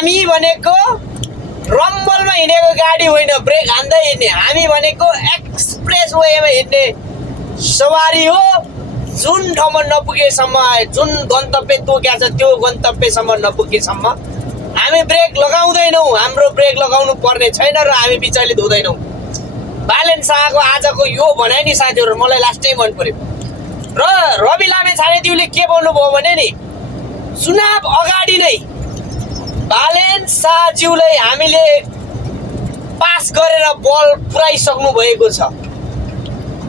हामी भनेको रम्बलमा हिँडेको गाडी होइन, ब्रेक हान्दै हिँड्ने। हामी भनेको एक्सप्रेस वेमा हिँड्ने सवारी हो। जुन ठाउँमा नपुगेसम्म, जुन गन्तव्य तोकेको छ त्यो गन्तव्यसम्म नपुगेसम्म हामी ब्रेक लगाउँदैनौँ। हाम्रो ब्रेक लगाउनु पर्ने छैन र हामी विचलित हुँदैनौँ। बालेन शाहको आजको यो भनाइ नि साथीहरू मलाई लास्टै मन पर्यो। र रवि लामेछानेज्यूले के भन्नुभयो भने नि, चुनाव अगाडि नै बालेन शाहज्यूलाई हामीले पास गरेर बल पुऱ्याइसक्नु भएको छ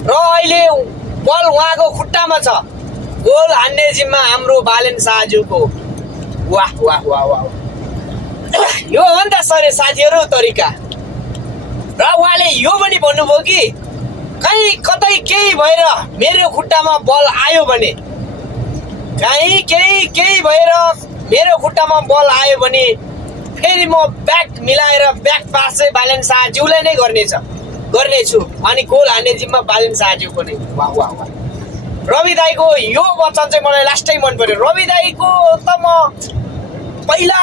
र अहिले बल उहाँको खुट्टामा छ। गोल हान्ने जिम्मा हाम्रो बालेन शाहज्यूको। वाह वाह वाह वाह, यो हो नि त सर साथीहरू तरिका। र उहाँले यो पनि भन्नुभयो कि कहीँ कतै केही भएर मेरो खुट्टामा बल आयो भने, कहीँ केही भएर मेरो खुट्टामा बल आयो भने फेरि म ब्याक मिलाएर ब्याक पास चाहिँ बालेन शाहज्यूलाई नै गर्नेछु। अनि गोल हान्ने जिम्मा बालेन शाहज्यूको नै। वाह वाह वाह, रवि दाईको यो वचन चाहिँ मलाई लास्टै मन पर्यो। रवि दाईको त म पहिला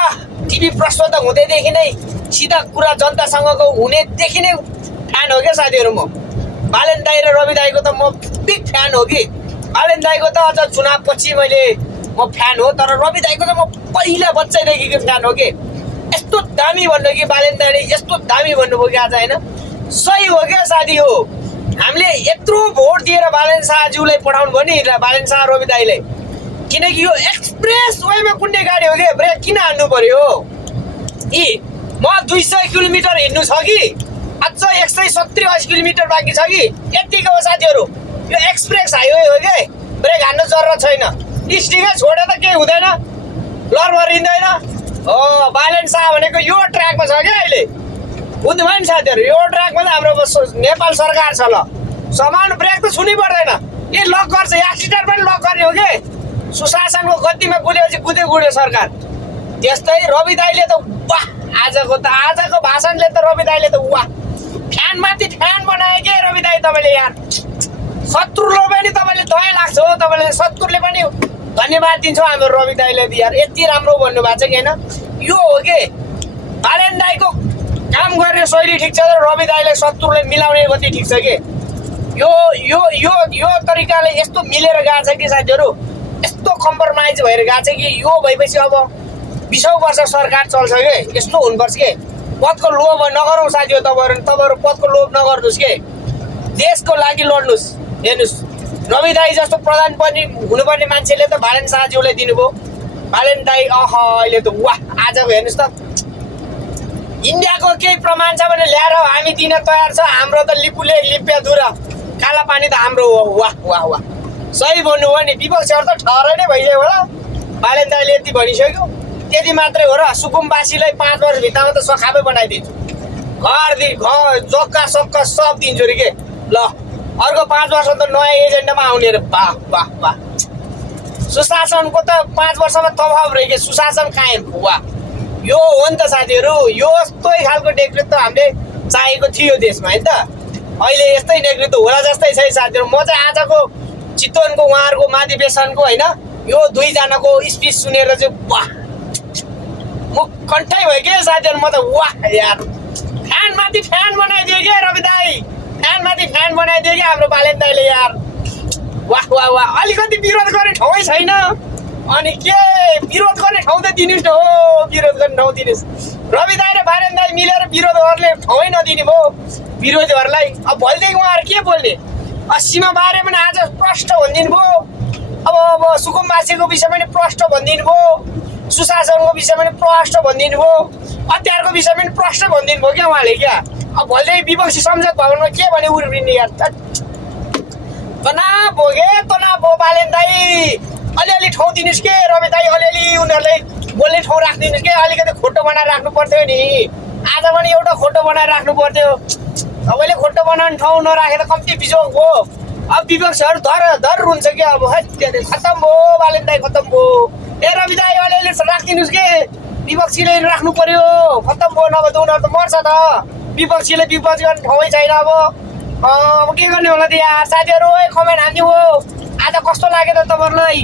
टिभी प्रस्तुत हुँदैदेखि नै सिधा कुरा जनतासँगको हुनेदेखि नै फ्यान हो क्या साथीहरू। म बालेन दाई र रवि दाईको त म बिग फ्यान हो कि। बालेन दाईको त अझ चुनाव पछि म फ्यान हो, तर रवि दाईको त म पहिला बच्चैदेखिको फ्यान हो कि। यस्तो दामी भन्नु कि बालेन दाईले यस्तो दामी भन्नुभयो कि आज, होइन? सही हो क्या साथी हो। हामीले यत्रो भोट दिएर बालेन शाहज्यूलाई पठाउनु भयो नि, बालेन शाह रवि दाईलाई, किनकि यो एक्सप्रेस वेमा कुद्ने गाडी हो कि। ब्रेक किन हान्नु पर्यो? म 200 किलोमिटर हिँड्नु छ कि अझ 170-80 किलोमिटर बाँकी छ कि, यतिको हो साथीहरू। यो एक्सप्रेस हाइवे हो कि, ब्रेक हान्नु जरुरत छैन। स्टिकै छोडे त केही हुँदैन, लरमरिँदैन। हो, बालेन शाह भनेको यो ट्र्याकमा छ क्या अहिले। बुझ्नुभयो नि साथीहरू, यो ट्र्याकमा त हाम्रो नेपाल सरकार छ। ल सामान ब्रेक त छुनै पर्दैन, ए लक गर्छ, एक्सिडेन्ट पनि लक गर्ने हो कि। सुशासनको गतिमा कुदेपछि कुद्यो सरकार। त्यस्तै रवि दाईले त वाह, आजको भाषणले त रवि दाईले त वाह, फ्यान माथि फ्यान बनायो के रवि दाई तपाईँले। यार शत्रुले पनि तपाईँले दया लाग्छ हो, तपाईँले शत्रुले पनि धन्यवाद दिन्छौँ हाम्रो रवि दाईले। यार यति राम्रो भन्नुभएको छ कि, होइन? यो हो कि बालेन दाईको काम गर्ने शैली ठिक छ, तर रवि दाईले शत्रुले मिलाउने गति ठिक छ कि। यो यो यो यो तरिकाले यस्तो मिलेर गएको छ कि साथीहरू, यस्तो कम्प्रोमाइज भएर गएको छ कि यो भएपछि अब 20औं वर्ष सरकार चल्छ कि। यस्तो हुनुपर्छ कि पदको लोभ नगरौँ साथीहरू। तपाईँहरू पदको लोभ नगर्नुहोस् कि, देशको लागि लड्नुहोस्। हेर्नुहोस्, रवि दाई जस्तो प्रधानमन्त्री हुनुपर्ने मान्छेले त बालेन शाहज्यूलाई दिनुभयो। बालेन दाई अहिले त वाह, आजको हेर्नुहोस् त, इन्डियाको केही प्रमाण छ भने ल्याएर हामी दिन तयार छ। हाम्रो त लिपुले लिप्याधुरा काला पानी त हाम्रो हो। वाह वाह वाह, सही भन्नुभयो नि। विपक्षहरू त ठहरै नै भइसक्यो होला। बालेन दाईले यति भनिसक्यो, त्यति मात्रै हो र। सुकुमवासीलाई 5 वर्षभित्रमा त सखाबै बनाइदिन्छु, घर जग्गा सक्का सब दिन्छु अरे के। ल अर्को 5 वर्ष त नयाँ एजेन्डामा आउने अरे। वाह वाह वाह, सुशासनको त 5 वर्षमा तबाह रह्यो कि, सुशासन कायम। वाह, यो हो नि त साथीहरू, यो यस्तै खालको नेतृत्व हामीले चाहेको थियो देशमा, होइन त? अहिले यस्तै नेतृत्व होला जस्तै छ साथीहरू। म चाहिँ आजको चितवनको उहाँहरूको महाधिवेशनको, होइन, यो 2 जनाको स्पिच सुनेर चाहिँ वाह, म कन्ठाइ भयो के साथीहरू। म त वाह यार, फ्यान माथि फ्यान बनाइदियो क्या रवि दाई, फ्यान माथि फ्यान बनाइदियो क्या हाम्रो बालेन दाईले। यार वाह वाह वाह, अलिकति विरोध गर्ने ठाउँै छैन। अनि के विरोध गर्ने ठाउँ त दिनुहोस् न हो, विरोध गर्ने ठाउँ दिनुहोस्। रवि दाई र बालेन दाई मिलेर विरोध गर्ने ठाउँै नदिने भयो विरोधीहरूलाई। अब भोलिदेखि उहाँहरू के बोल्ने? सीमा बारे पनि आज प्रष्ट भनिदिनु भयो। अब सुकुमवासीको विषयमा पनि प्रष्ट भनिदिनु भयो, सुशासनको विषयमा पनि प्रष्ट भनिदिनु भयो, हतियारको विषयमा पनि प्रष्ट भनिदिनु भयो क्या उहाँले। क्या अब भोलिदेखि विपक्षी संसद भवनमा के भने उर्बिने? यार तनाव भयो बालेन दाई। अलिअलि ठाउँ दिनुहोस् के रवि दाई, अलिअलि उनीहरूलाई बोल्ने ठाउँ राखिदिनुहोस् के। अलिकति खोटो बनाएर राख्नु पर्थ्यो नि, आज पनि एउटा खोटो बनाएर राख्नु पर्थ्यो। तपाईँले खोटो बनाउने ठाउँ नराखेर कम्ती बिजोग हो। अब विपक्षीहरू धर रुन्छ कि। अब खत्तम भयो बालेन दाई, खत्तम भयो। ए रवि दाई अलिअलि राखिदिनुहोस् के, विपक्षीले राख्नु पर्यो। खत्तम भयो, नभए त उनीहरू त मर्छ त। विपक्षीले विपक्ष गर्ने ठाउँै छैन। अब के गर्ने होला त यार साथीहरू? कमेन्ट हान्दिनु हो। आज कस्तो लाग्यो त तपाईँहरूलाई?